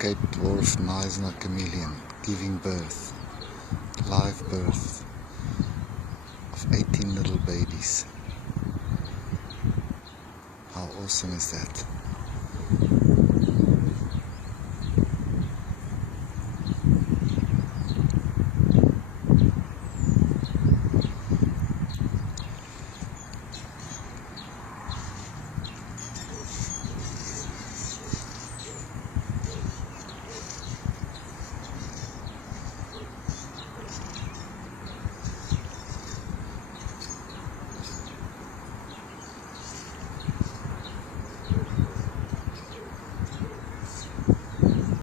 Cape Dwarf Knysna chameleon giving birth, live birth of 18 little babies. How awesome is that?